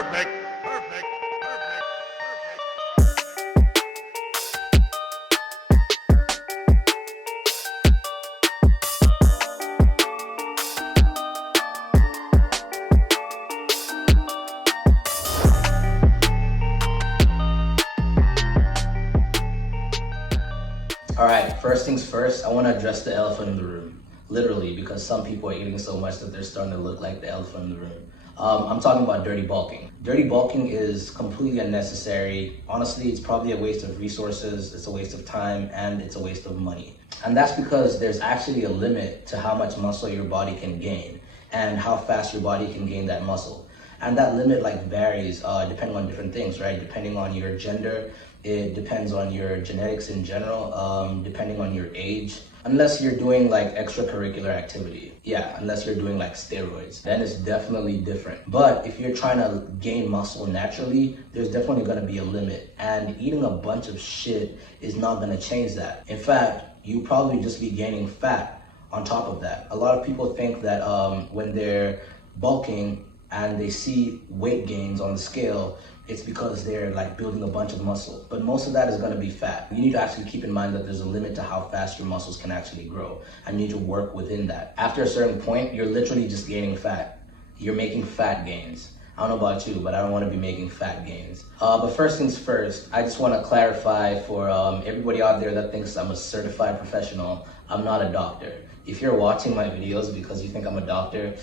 Perfect. Perfect. Perfect. All right, first things first, I want to address the elephant in the room, literally, because some people are eating so much that they're starting to look like the elephant in the room. I'm talking about dirty bulking. Dirty bulking is completely unnecessary. Honestly, it's probably a waste of resources, it's a waste of time, and it's a waste of money. And that's because there's actually a limit to how much muscle your body can gain and how fast your body can gain that muscle. And that limit varies depending on different things, right? Depending on your gender, it depends on your genetics in general, depending on your age. Unless you're doing extracurricular activity. Yeah, unless you're doing steroids, then it's definitely different. But if you're trying to gain muscle naturally, there's definitely gonna be a limit. And eating a bunch of shit is not gonna change that. In fact, you probably just be gaining fat on top of that. A lot of people think that when they're bulking and they see weight gains on the scale, it's because they're building a bunch of muscle. But most of that is gonna be fat. You need to actually keep in mind that there's a limit to how fast your muscles can actually grow. And you need to work within that. After a certain point, you're literally just gaining fat. You're making fat gains. I don't know about you, but I don't wanna be making fat gains. But first things first, I just wanna clarify for everybody out there that thinks I'm a certified professional, I'm not a doctor. If you're watching my videos because you think I'm a doctor,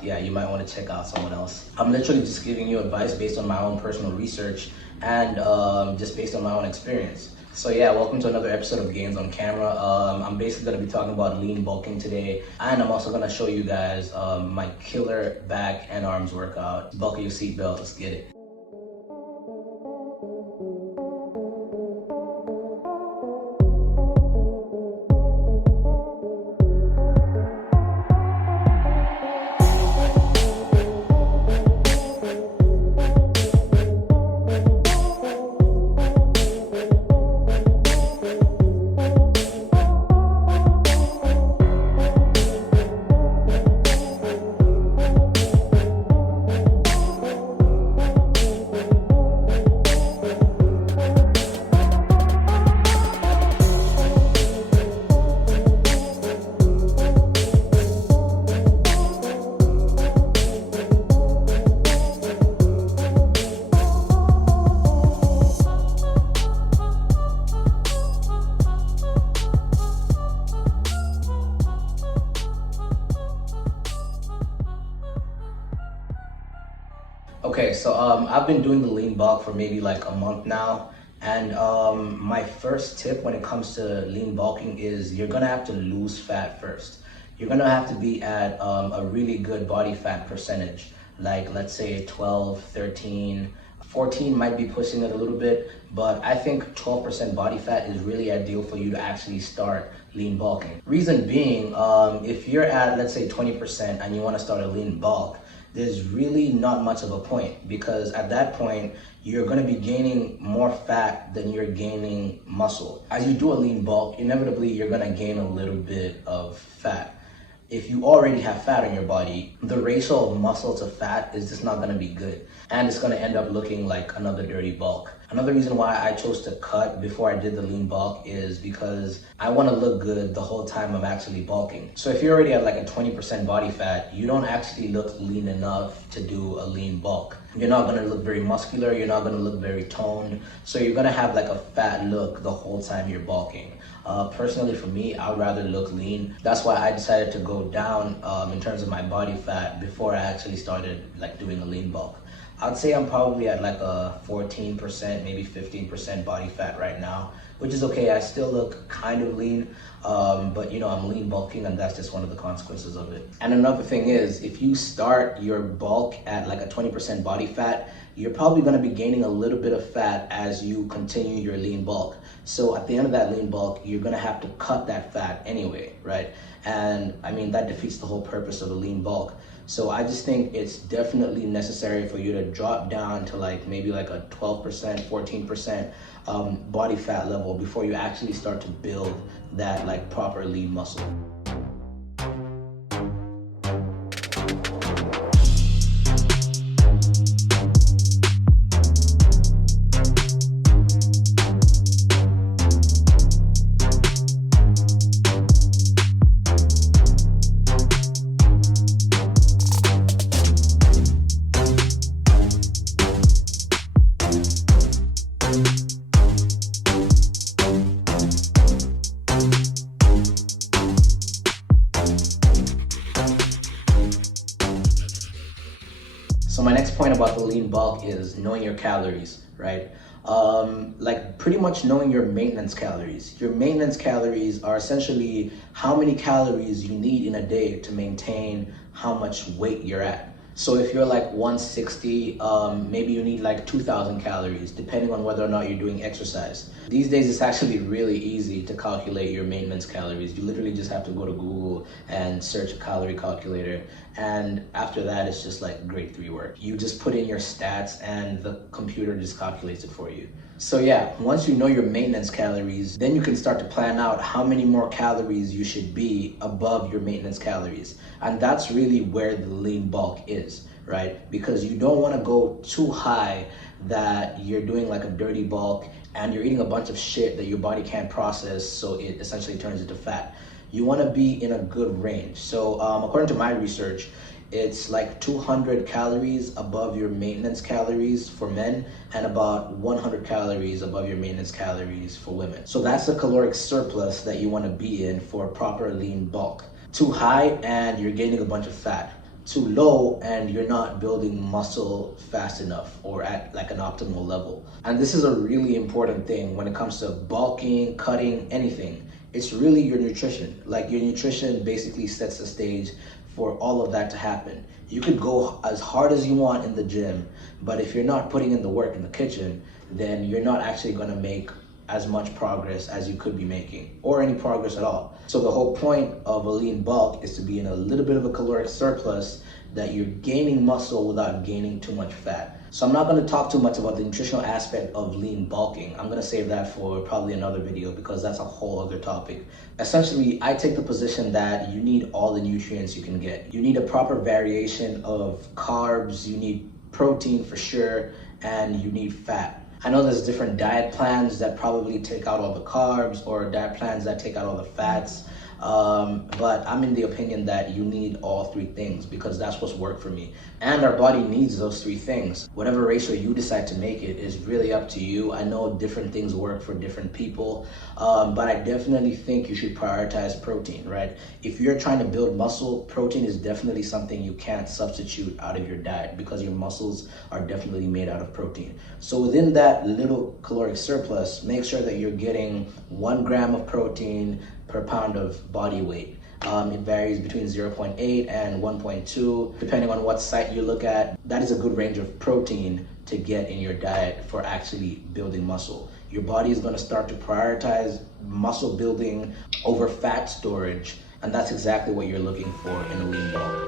yeah, you might want to check out someone else. I'm literally just giving you advice based on my own personal research and just based on my own experience. So yeah, welcome to another episode of Gains on Camera. I'm basically going to be talking about lean bulking today, and I'm also going to show you guys my killer back and arms workout. Buckle your seatbelt, let's get it. Okay, so I've been doing the lean bulk for maybe a month now, and my first tip when it comes to lean bulking is you're gonna have to lose fat first. You're gonna have to be at a really good body fat percentage, let's say 12, 13, 14 might be pushing it a little bit, but I think 12% body fat is really ideal for you to actually start lean bulking. Reason being, if you're at, let's say 20% and you wanna start a lean bulk, there's really not much of a point, because at that point, you're gonna be gaining more fat than you're gaining muscle. As you do a lean bulk, inevitably you're gonna gain a little bit of fat. If you already have fat on your body, the ratio of muscle to fat is just not gonna be good. And it's gonna end up looking like another dirty bulk. Another reason why I chose to cut before I did the lean bulk is because I wanna look good the whole time I'm actually bulking. So if you're already at a 20% body fat, you don't actually look lean enough to do a lean bulk. You're not gonna look very muscular, you're not gonna look very toned, so you're gonna have a fat look the whole time you're bulking. Personally for me, I'd rather look lean. That's why I decided to go down in terms of my body fat before I actually started doing a lean bulk. I'd say I'm probably at a 14%, maybe 15% body fat right now, which is okay. I still look kind of lean, but I'm lean bulking, and that's just one of the consequences of it. And another thing is, if you start your bulk at a 20% body fat, you're probably gonna be gaining a little bit of fat as you continue your lean bulk. So at the end of that lean bulk, you're gonna have to cut that fat anyway, right? And I mean, that defeats the whole purpose of a lean bulk. So I just think it's definitely necessary for you to drop down to maybe a 12%, 14% body fat level before you actually start to build that proper lean muscle. So my next point about the lean bulk is knowing your calories, right? Like pretty much knowing your maintenance calories. Your maintenance calories are essentially how many calories you need in a day to maintain how much weight you're at. So if you're like 160, maybe you need like 2,000 calories, depending on whether or not you're doing exercise. These days, it's actually really easy to calculate your maintenance calories. You literally just have to go to Google and search a calorie calculator. And after that, it's just like grade 3 work. You just put in your stats and the computer just calculates it for you. So yeah, once you know your maintenance calories, then you can start to plan out how many more calories you should be above your maintenance calories. And that's really where the lean bulk is, right? Because you don't want to go too high that you're doing like a dirty bulk and you're eating a bunch of shit that your body can't process, so it essentially turns into fat. You want to be in a good range. So according to my research, it's like 200 calories above your maintenance calories for men and about 100 calories above your maintenance calories for women. So that's the caloric surplus that you want to be in for a proper lean bulk. Too high and you're gaining a bunch of fat. Too low and you're not building muscle fast enough or at like an optimal level. And this is a really important thing when it comes to bulking, cutting, anything. It's really your nutrition. Like your nutrition basically sets the stage for all of that to happen. You could go as hard as you want in the gym, but if you're not putting in the work in the kitchen, then you're not actually gonna make as much progress as you could be making, or any progress at all. So the whole point of a lean bulk is to be in a little bit of a caloric surplus, that you're gaining muscle without gaining too much fat. So I'm not going to talk too much about the nutritional aspect of lean bulking. I'm going to save that for probably another video because that's a whole other topic. Essentially, I take the position that you need all the nutrients you can get. You need a proper variation of carbs, you need protein for sure, and you need fat. I know there's different diet plans that probably take out all the carbs or diet plans that take out all the fats. But I'm in the opinion that you need all three things because that's what's worked for me. And our body needs those three things. Whatever ratio you decide to make it is really up to you. I know different things work for different people, but I definitely think you should prioritize protein, right? If you're trying to build muscle, protein is definitely something you can't substitute out of your diet because your muscles are definitely made out of protein. So within that little caloric surplus, make sure that you're getting 1 gram of protein per pound of body weight. It varies between 0.8 and 1.2, depending on what site you look at. That is a good range of protein to get in your diet for actually building muscle. Your body is going to start to prioritize muscle building over fat storage, and that's exactly what you're looking for in a lean bulk.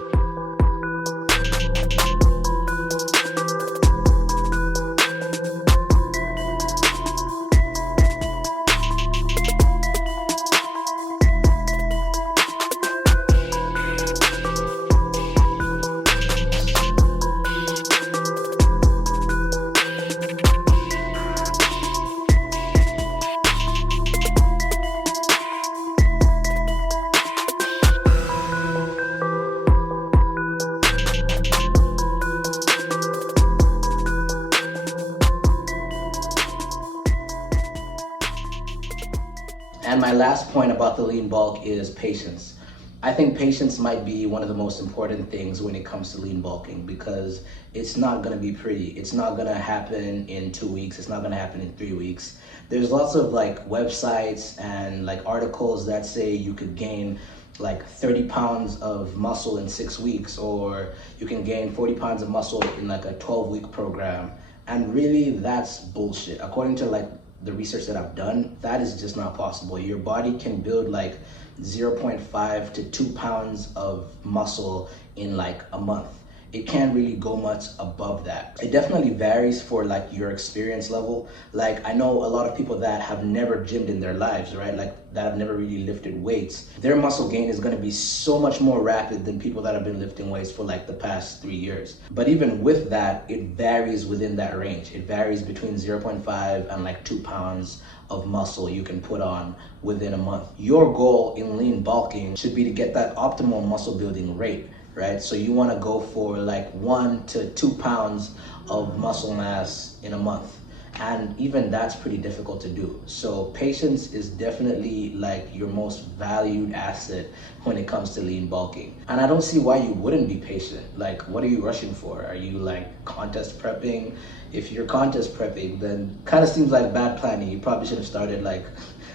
And my last point about the lean bulk is patience. I think patience might be one of the most important things when it comes to lean bulking because it's not gonna be pretty. It's not gonna happen in 2 weeks. It's not gonna happen in 3 weeks. There's lots of like websites and like articles that say you could gain like 30 pounds of muscle in 6 weeks, or you can gain 40 pounds of muscle in like a 12-week program. And really that's bullshit. According to like the research that I've done, that is just not possible. Your body can build like 0.5 to 2 pounds of muscle in like a month. It can't really go much above that. It definitely varies for like your experience level. Like I know a lot of people that have never gymmed in their lives, right? Like that have never really lifted weights. Their muscle gain is gonna be so much more rapid than people that have been lifting weights for like the past 3 years. But even with that, it varies within that range. It varies between 0.5 and like 2 pounds of muscle you can put on within a month. Your goal in lean bulking should be to get that optimal muscle building rate, right? So you want to go for like 1 to 2 pounds of muscle mass in a month. and even that's pretty difficult to do. So patience is definitely like your most valued asset when it comes to lean bulking. And I don't see why you wouldn't be patient. Like, what are you rushing for? Are you like contest prepping? If you're contest prepping, then kind of seems like bad planning. You probably should have started like,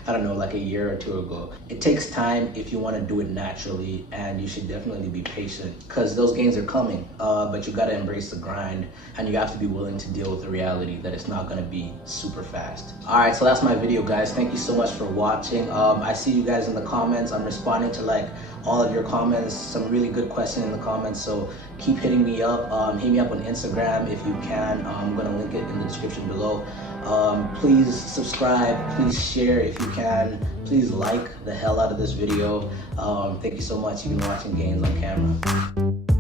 I don't know, like a year or two ago. It takes time if you want to do it naturally, and you should definitely be patient because those gains are coming. But you got to embrace the grind, and you have to be willing to deal with the reality that it's not going to be super fast. All right, so that's my video, guys. Thank you so much for watching. I see you guys in the comments. I'm responding to like all of your comments, some really good questions in the comments, so keep hitting me up. Hit me up on Instagram if you can. I'm gonna link it in the description below. Please subscribe, please share if you can, please like the hell out of this video. Thank you so much. You've been watching Gains on Camera.